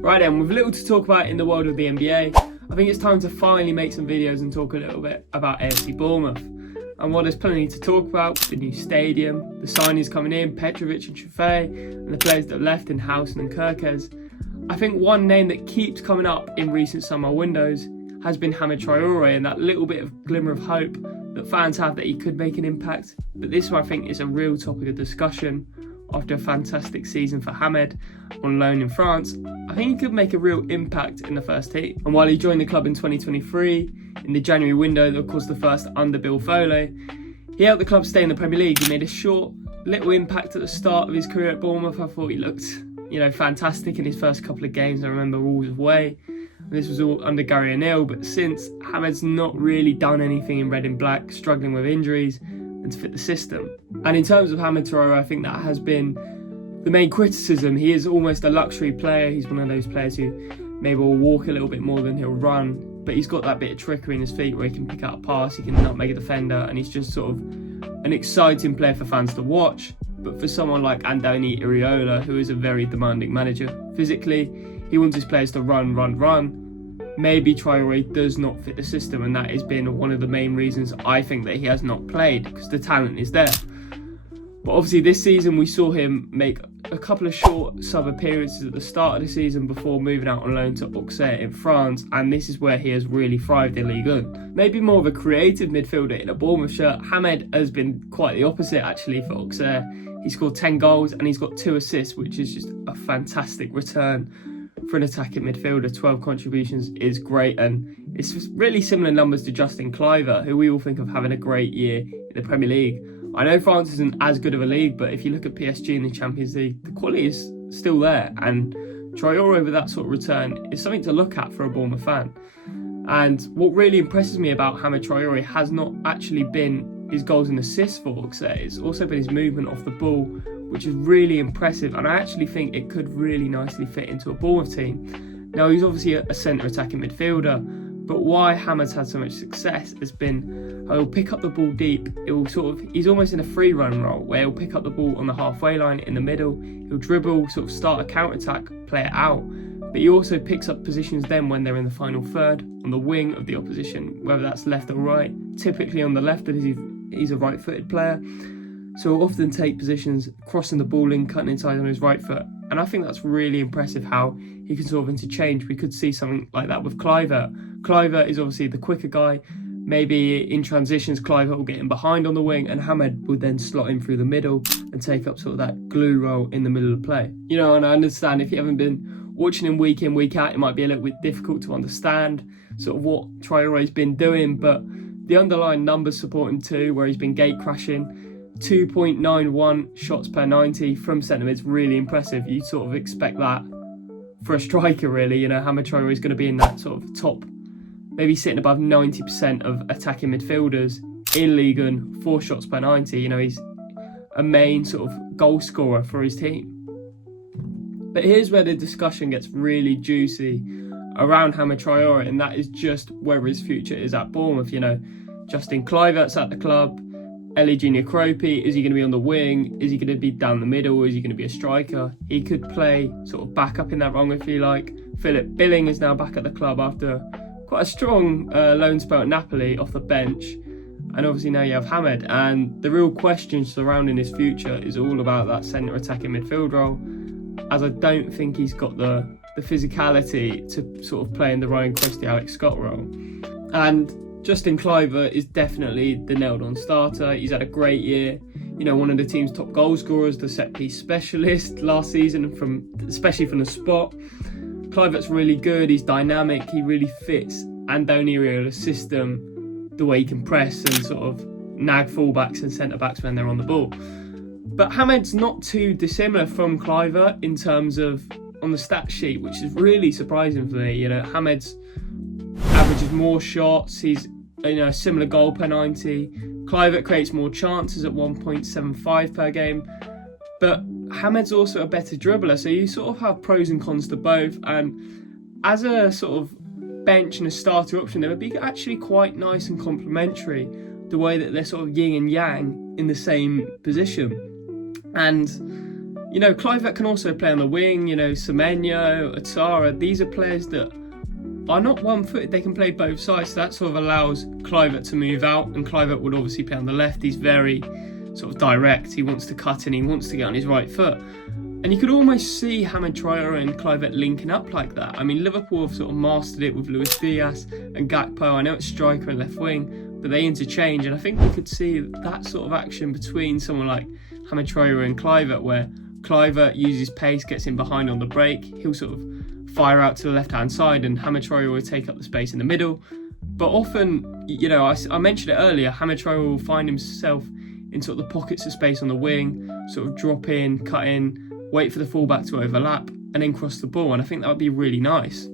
Right then, with little to talk about in the world of the NBA, I think it's time to finally make some videos and talk a little bit about AFC Bournemouth. And while there's plenty to talk about, the new stadium, the signings coming in, Petrovic and Traore, and the players that left in Howson and Kirkes, I think one name that keeps coming up in recent summer windows has been Traore, and that little bit of glimmer of hope that fans have that he could make an impact. But this one I think is a real topic of discussion. After a fantastic season for Hamed on loan in France, I think he could make a real impact in the first team. And while he joined the club in 2023, in the January window that caused the first under Bill Foley, he helped the club stay in the Premier League. He made a short little impact at the start of his career at Bournemouth. I thought he looked, fantastic in his first couple of games. I remember Walls away. This was all under Gary O'Neill, but since, Hamed's not really done anything in red and black, struggling with injuries and to fit the system. And in terms of Traore, I think that has been the main criticism. He is almost a luxury player. He's one of those players who maybe will walk a little bit more than he'll run, but he's got that bit of trickery in his feet where he can pick out a pass, he can nutmeg a defender, and he's just sort of an exciting player for fans to watch. But for someone like Andoni Iraola, who is a very demanding manager physically, he wants his players to run. Maybe Traore does not fit the system, and that has been one of the main reasons I think that he has not played, because the talent is there. But obviously this season we saw him make a couple of short sub appearances at the start of the season before moving out on loan to Auxerre in France, and this is where he has really thrived in Ligue 1. Maybe more of a creative midfielder in a Bournemouth shirt, Hamed has been quite the opposite actually for Auxerre. He scored 10 goals and he's got 2 assists, which is just a fantastic return for an attacking midfielder. 12 contributions is great, and it's just really similar numbers to Justin Kluivert, who we all think of having a great year in the Premier League. I know France isn't as good of a league, but if you look at PSG in the Champions League, the quality is still there, and Traore with that sort of return is something to look at for a Bournemouth fan. And what really impresses me about Traore has not actually been his goals and assists for Auxerre, it's also been his movement off the ball, which is really impressive, and I actually think it could really nicely fit into a Bournemouth team. Now, he's obviously a centre attacking midfielder, but why Hamed's had so much success has been how he'll pick up the ball deep. He's almost in a free run role where he'll pick up the ball on the halfway line in the middle, he'll dribble, sort of start a counter-attack, play it out, but he also picks up positions then when they're in the final third on the wing of the opposition, whether that's left or right. Typically on the left, because he's a right-footed player, so he'll often take positions crossing the ball in, cutting inside on his right foot. And I think that's really impressive how he can sort of interchange. We could see something like that with Kluivert. Kluivert is obviously the quicker guy. Maybe in transitions, Kluivert will get in behind on the wing, and Hamed would then slot in through the middle and take up sort of that glue role in the middle of the play. And I understand if you haven't been watching him week in, week out, it might be a little bit difficult to understand sort of what Traore's been doing, but the underlying numbers support him too, where he's been gate crashing. 2.91 shots per 90 from centre mid's really impressive. You sort of expect that for a striker, really. Traore is going to be in that sort of top, maybe sitting above 90% of attacking midfielders in Ligue 1, 4 shots per 90. He's a main sort of goal scorer for his team. But here's where the discussion gets really juicy around Traore, and that is just where his future is at Bournemouth. Justin Kluivert's at the club. Eli Junior Kropi, is he going to be on the wing? Is he going to be down the middle? Is he going to be a striker? He could play sort of back up in that role if you like. Philip Billing is now back at the club after quite a strong loan spell at Napoli off the bench. And obviously now you have Hamed. And the real question surrounding his future is all about that centre attacking midfield role, as I don't think he's got the physicality to sort of play in the Ryan Christie, Alex Scott role. And Justin Kluivert is definitely the nailed-on starter. He's had a great year. One of the team's top goal scorers, the set-piece specialist last season, especially from the spot. Kluivert's really good. He's dynamic. He really fits Andoni Iraola's system, the way he can press and sort of nag fullbacks and centre-backs when they're on the ball. But Hamed's not too dissimilar from Kluivert in terms of on the stat sheet, which is really surprising for me. Hamed's averages more shots. He's a similar goal per 90. Kluivert creates more chances at 1.75 per game, but Hamed's also a better dribbler, so you sort of have pros and cons to both. And as a sort of bench and a starter option, they would be actually quite nice and complementary, the way that they're sort of yin and yang in the same position. And You know, Kluivert can also play on the wing, you know, Semenyo, Traore, these are players that are not one-footed, they can play both sides, so that sort of allows Kluivert to move out, and Kluivert would obviously play on the left. He's very sort of direct, he wants to cut in, he wants to get on his right foot. And you could almost see Hamid Traore and Kluivert linking up like that. I mean, Liverpool have sort of mastered it with Luis Diaz and Gakpo. I know it's striker and left wing, but they interchange, and I think we could see that sort of action between someone like Hamid Traore and Kluivert, where Kluivert uses pace, gets in behind on the break, he'll sort of fire out to the left-hand side, and Hamid Traore will take up the space in the middle. But often, you know, I mentioned it earlier, Hamid Traore will find himself in sort of the pockets of space on the wing, sort of drop in, cut in, wait for the fullback to overlap, and then cross the ball, and I think that would be really nice.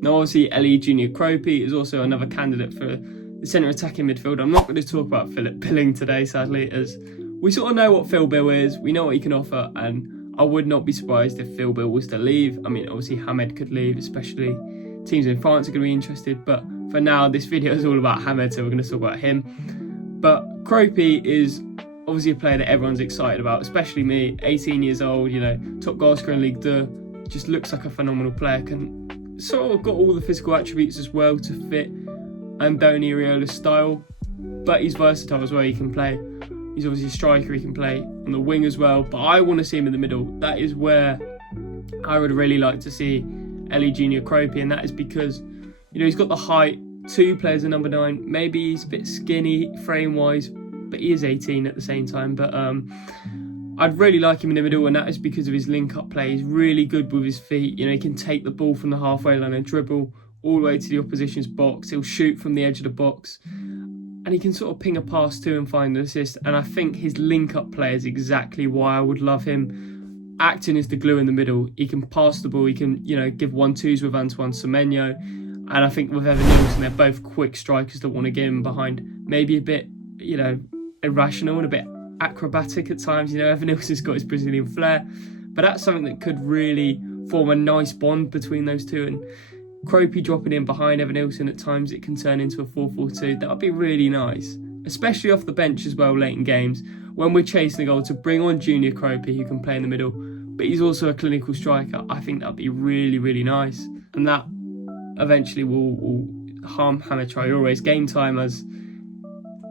Now, obviously, Elie Junior Kropi is also another candidate for the centre attacking midfield. I'm not going to talk about Philip Billing today, sadly, as we sort of know what Phil Bill is, we know what he can offer, and I would not be surprised if Phil Bill was to leave. I mean, obviously Hamed could leave, especially teams in France are going to be interested, but for now, this video is all about Hamed, so we're going to talk about him. But Kropi is obviously a player that everyone's excited about, especially me, 18 years old, you know, top goal scorer in Ligue 2, just looks like a phenomenal player, can sort of got all the physical attributes as well to fit Andoni Iraola's style, but he's versatile as well. He can play, he's obviously a striker, he can play on the wing as well, but I want to see him in the middle. That is where I would really like to see Elie Junior Kropi, and that is because, you know, he's got the height to play as a number 9, maybe he's a bit skinny frame-wise, but he is 18 at the same time. But I'd really like him in the middle, and that is because of his link-up play. He's really good with his feet. You know, he can take the ball from the halfway line and dribble all the way to the opposition's box. He'll shoot from the edge of the box, and he can sort of ping a pass to and find an assist. And I think his link-up play is exactly why I would love him. Acting as the glue in the middle. He can pass the ball. He can, you know, give 1-2s with Antoine Semenyo. And I think with Evan Nilsson, they're both quick strikers that want to get him behind. Maybe a bit, you know, irrational and a bit acrobatic at times. You know, Evan Nilsson's got his Brazilian flair, but that's something that could really form a nice bond between those two. And Kropi dropping in behind Evan Nilsson at times, it can turn into a 4-4-2. That would be really nice, especially off the bench as well late in games when we're chasing a goal, to bring on Junior Kropi, who can play in the middle, but he's also a clinical striker. I think that would be really, really nice, and that eventually will harm Hamid Traore's game time, as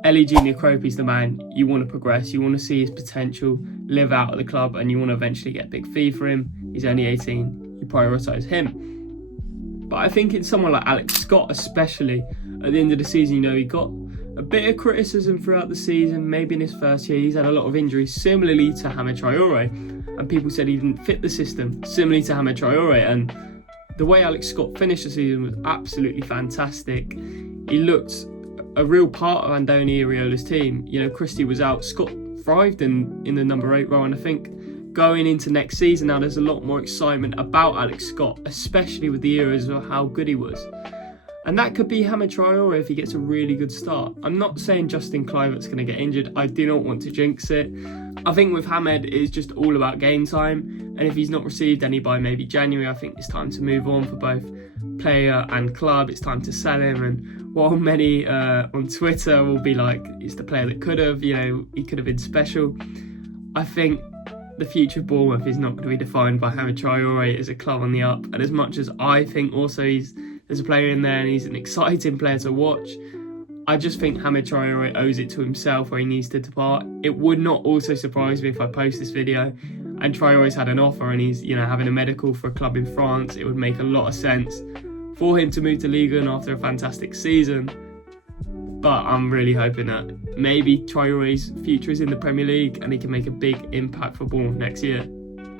Elie Junior Kropi's the man. You want to progress, you want to see his potential live out at the club, and you want to eventually get a big fee for him. He's only 18, you prioritise him. But I think in someone like Alex Scott, especially at the end of the season, you know, he got a bit of criticism throughout the season. Maybe in his first year, he's had a lot of injuries, similarly to Hamid Traore, and people said he didn't fit the system, similarly to Hamid Traore. And the way Alex Scott finished the season was absolutely fantastic. He looked a real part of Andoni Iraola's team. You know, Christie was out, Scott thrived in the number 8 role, and I think going into next season now, there's a lot more excitement about Alex Scott, especially with the eras of how good he was. And that could be Hamid Traore if he gets a really good start. I'm not saying Justin Kluivert's going to get injured. I do not want to jinx it. I think with Hamid, it's just all about game time. And if he's not received any by maybe January, I think it's time to move on for both player and club. It's time to sell him. And while many on Twitter will be like, it's the player that could have, you know, he could have been special, I think the future of Bournemouth is not going to be defined by Hamid Traore as a club on the up. And as much as I think also there's a player in there and he's an exciting player to watch, I just think Hamid Traore owes it to himself where he needs to depart. It would not also surprise me if I post this video and Traore's had an offer and he's, you know, having a medical for a club in France. It would make a lot of sense for him to move to Ligue 1 after a fantastic season. But I'm really hoping that maybe Traore's future is in the Premier League and he can make a big impact for Bournemouth next year.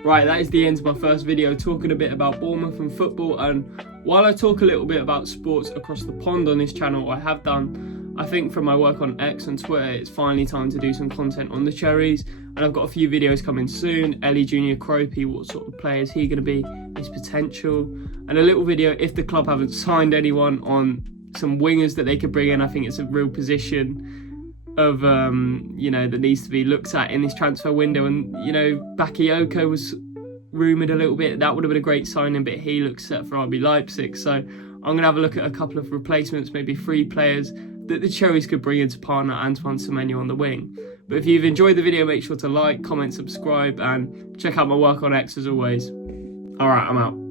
Right, that is the end of my first video talking a bit about Bournemouth and football. And while I talk a little bit about sports across the pond on this channel, I have done, I think from my work on X and Twitter, it's finally time to do some content on the Cherries. And I've got a few videos coming soon. Elie Junior Kropi, what sort of player is he going to be, his potential. And a little video, if the club haven't signed anyone, on some wingers that they could bring in. I think it's a real position of, you know, that needs to be looked at in this transfer window. And, you know, Bakayoko was rumoured a little bit. That would have been a great signing, but he looks set for RB Leipzig. So I'm going to have a look at a couple of replacements, maybe 3 players that the Cherries could bring into partner Antoine Semenyo on the wing. But if you've enjoyed the video, make sure to like, comment, subscribe, and check out my work on X as always. Alright, I'm out.